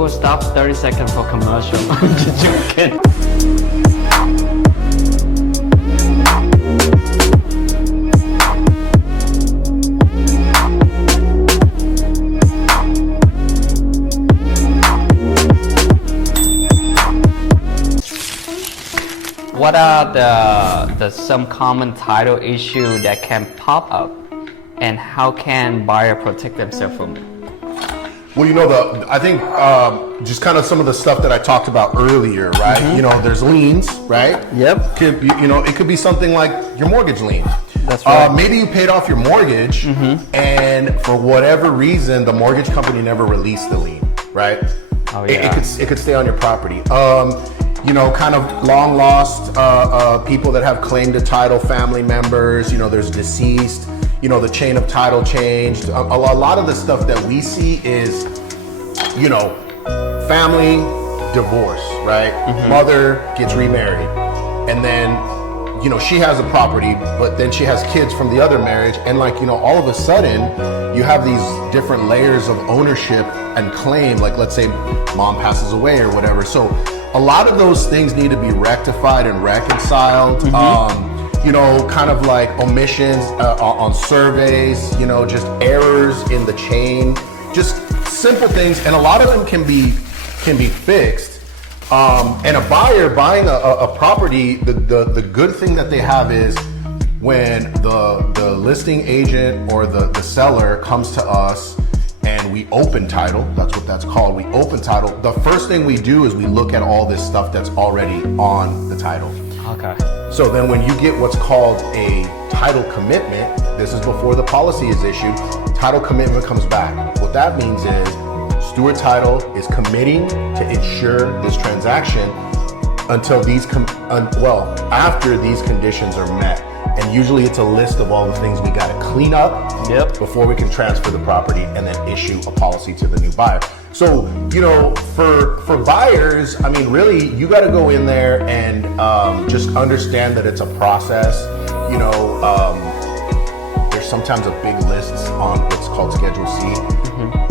will stop 30 seconds for commercial. Joking. What are the some common title issue that can pop up, and how can buyer protect themselves from it? Well, you know, I think just kind of some of the stuff that I talked about earlier, right? Mm-hmm. You know, there's liens, right? Yep. Could be, you know, it could be something like your mortgage lien. That's right. Maybe you paid off your mortgage, and for whatever reason, the mortgage company never released the lien, right? Oh yeah. It could stay on your property. You know, kind of long lost people that have claim to title, family members. You know, there's deceased. You know, the chain of title changed. A lot of the stuff that we see is, you know, family, divorce, right? Mother gets remarried. And then, you know, she has a property, but then she has kids from the other marriage. And like, you know, all of a sudden, you have these different layers of ownership and claim. Like, let's say mom passes away or whatever. So a lot of those things need to be rectified and reconciled. You know, kind of like omissions on surveys, you know, just errors in the chain, just simple things. And a lot of them can be fixed. And a buyer buying a property, the good thing that they have is when the listing agent or the seller comes to us and we open title, that's what that's called, we open title, the first thing we do is we look at all this stuff that's already on the title. Okay. So then when you get what's called a title commitment, this is before the policy is issued, title commitment comes back. What that means is Stewart Title is committing to insure this transaction until after these conditions are met. And usually it's a list of all the things we gotta clean up before we can transfer the property and then issue a policy to the new buyer. So, you know, for buyers, I mean, really, you got to go in there and just understand that it's a process. You know, there's sometimes a big list on what's called Schedule C,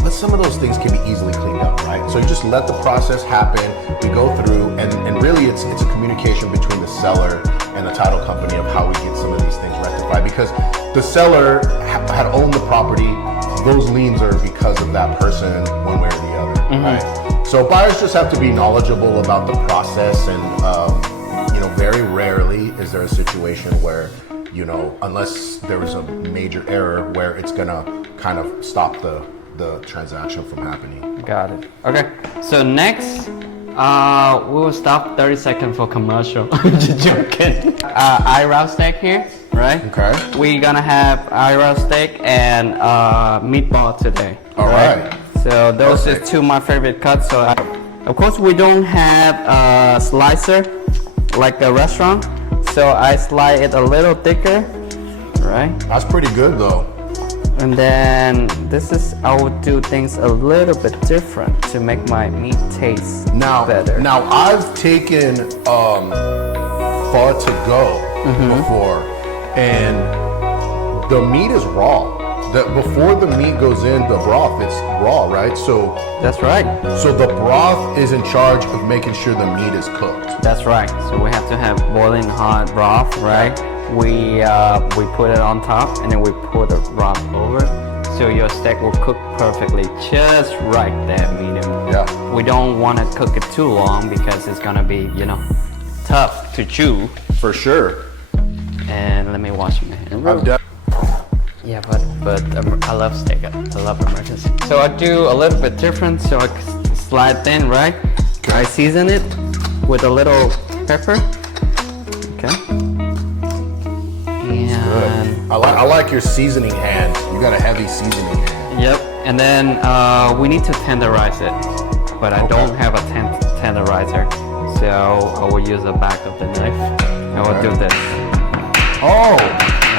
but some of those things can be easily cleaned up, right? So you just let the process happen. We go through, and really, it's a communication between the seller and the title company of how we get some of these things rectified. Because the seller had owned the property. Those liens are because of that person one way or the other, right? So buyers just have to be knowledgeable about the process, and you know, very rarely is there a situation where, you know, unless there was a major error, where it's gonna kind of stop the transaction from happening. Got it. Okay. So next, we will stop 30 seconds for commercial. Just joking. Ira steak here. Right? Okay. We're gonna have Ira steak and meatball today. All right. So those are two of my favorite cuts. So of course we don't have a slicer like the restaurant. So I slice it a little thicker. Right? That's pretty good though. And then I would do things a little bit different to make my meat taste better. Now I've taken pho to go before. And the meat is raw. Before the meat goes in the broth, it's raw, right? So that's right. So the broth is in charge of making sure the meat is cooked. That's right. So we have to have boiling hot broth, right? We put it on top, and then we pour the broth over. So your steak will cook perfectly, just right there, medium. Yeah. We don't want to cook it too long because it's gonna be, you know, tough to chew. For sure. And let me wash my hands. Yeah, but I love steak. I love American steak. So I do a little bit different. So I slide thin, right? Okay. I season it with a little pepper. Okay. And I like your seasoning hand. You got a heavy seasoning hand. Yep. And then we need to tenderize it, but I don't have a tenderizer. So I will use the back of the knife. I will do this. Oh!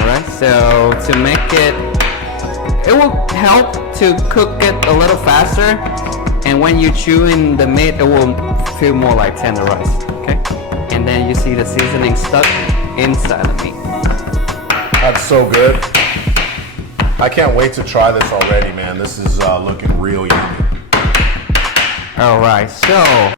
Alright, so to make it will help to cook it a little faster, and when you chew in the meat, it will feel more like tenderized, okay? And then you see the seasoning stuck inside the meat. That's so good. I can't wait to try this already, man. This is looking real yummy. All right, so